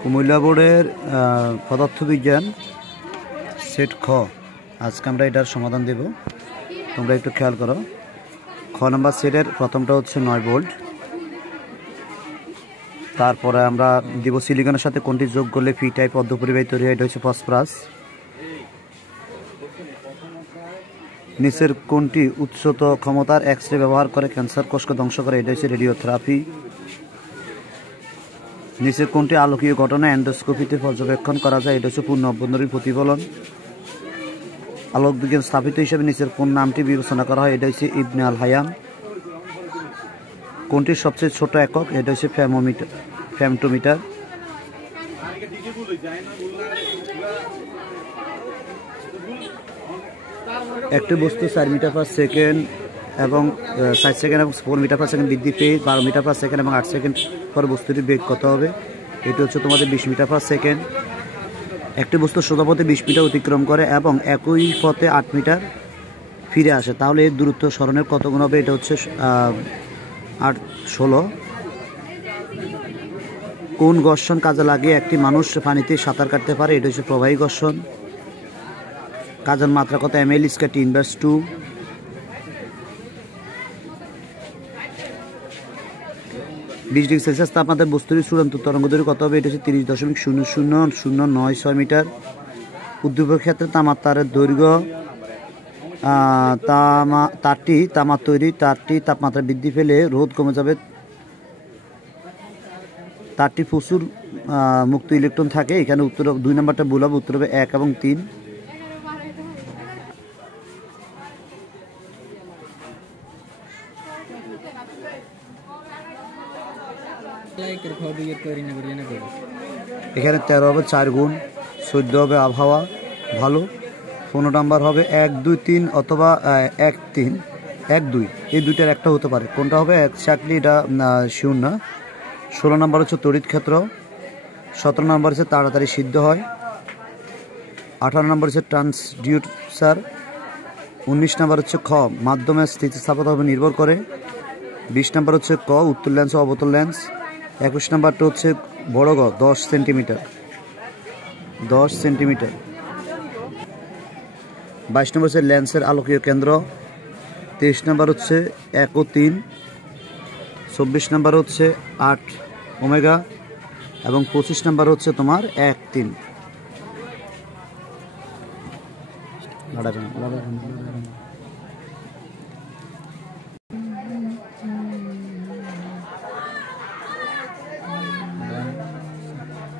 কুমিল্লা বোর্ডের পদার্থবিজ্ঞান সেট খ আজকে আমরা এটার সমাধান দেব। তোমরা একটু খেয়াল করো। খ নম্বর সেটের প্রথমটা হচ্ছে 9 ভোল্ট। তারপরে আমরা দিব সিলিকনের সাথে কোনটি যোগ করলে ফি টাইপ অর্ধপরিবাহী তৈরি হয়, এটা হচ্ছে ফসফরাস। নিচের কোনটি উচ্চত ক্ষমতার এক্স রে ব্যবহার করে ক্যান্সার কোষকে ধ্বংস করে, এটা হচ্ছে রেডিওথেরাপি। নিচের কোনটি আলোকীয় ঘটনা এন্ডোস্কোপিতে পর্যবেক্ষণ করা যায়, এটা হচ্ছে পূর্ণ অভ্যন্তরীণ প্রতিফলন। আলোক বিজ্ঞান স্থাপিত হিসেবে নিচের কোন নামটি বিবেচনা করা হয়, এটা হচ্ছে ইবনে আল হায়াম। কোনটির সবচেয়ে ছোট একক, এটা হচ্ছে ফেমটোমিটার। একটি বস্তু 4 মিটার পার সেকেন্ড এবং 60 সেকেন্ড এবং 4 মিটার পার সেকেন্ড বৃদ্ধি পেয়ে 12 মিটার পার সেকেন্ড এবং 8 সেকেন্ড পর বস্তুটির বেগ কত হবে, এটি হচ্ছে তোমাদের 20 মিটার পার সেকেন্ড। একটি বস্তু সোজা পথে 20 মিটার অতিক্রম করে এবং একই পথে 8 মিটার ফিরে আসে, তাহলে এর দূরত্ব সরণের কত গুণ হবে, এটা হচ্ছে 16। কোন ঘর্ষণ কাজে লাগিয়ে একটি মানুষ পানিতে সাঁতার কাটতে পারে, এটা হচ্ছে প্রবাহী ঘর্ষণ। কাজের মাত্রা কত, ml/T⁻²। °C তাপমাত্রায় বস্তুর চূড়ান্ত তরঙ্গদৈর্ঘ্য কত হবে, এটা হচ্ছে 30.000996 মিটার। উদ্দীপকের ক্ষেত্রে তাপমাত্রার দৈর্ঘ্য তামার তৈরি তারটি তাপমাত্রা বৃদ্ধি পেলে রোধ কমে যাবে। তারটি প্রচুর মুক্ত ইলেকট্রন থাকে, এখানে উত্তর 2 নম্বরটা ভুল হবে, উত্তর হবে 1 এবং 3। এখানে 13 হবে 4 গুণ, 14 হবে আবহাওয়া ভালো, 15 নাম্বার হবে 1 2 3 অথবা 1 3 1 2, এই দুইটার একটা হতে পারে, কোনটা হবে এক্স্যাক্টলি এটা শিওর না। 16 নাম্বার হচ্ছে তড়িৎ ক্ষেত্র। 17 নাম্বার হচ্ছে তাড়াতাড়ি সিদ্ধ হয়। 18 নাম্বার হচ্ছে ট্রান্সডিউসার। 19 নাম্বার হচ্ছে খ মাধ্যমের স্থিতিস্থাপকতার উপর নির্ভর করে। 20 নাম্বার হচ্ছে ক উত্তল লেন্স ও অবতল লেন্স। 21 নাম্বারটা হচ্ছে বড় গ 10 সেন্টিমিটার। 22 নম্বর হচ্ছে লেন্সের আলোকীয় কেন্দ্র। 23 নম্বর হচ্ছে 1 ও 3। 24 নম্বর হচ্ছে 8 ওমেগা এবং 25 নম্বর হচ্ছে তোমার 1 3।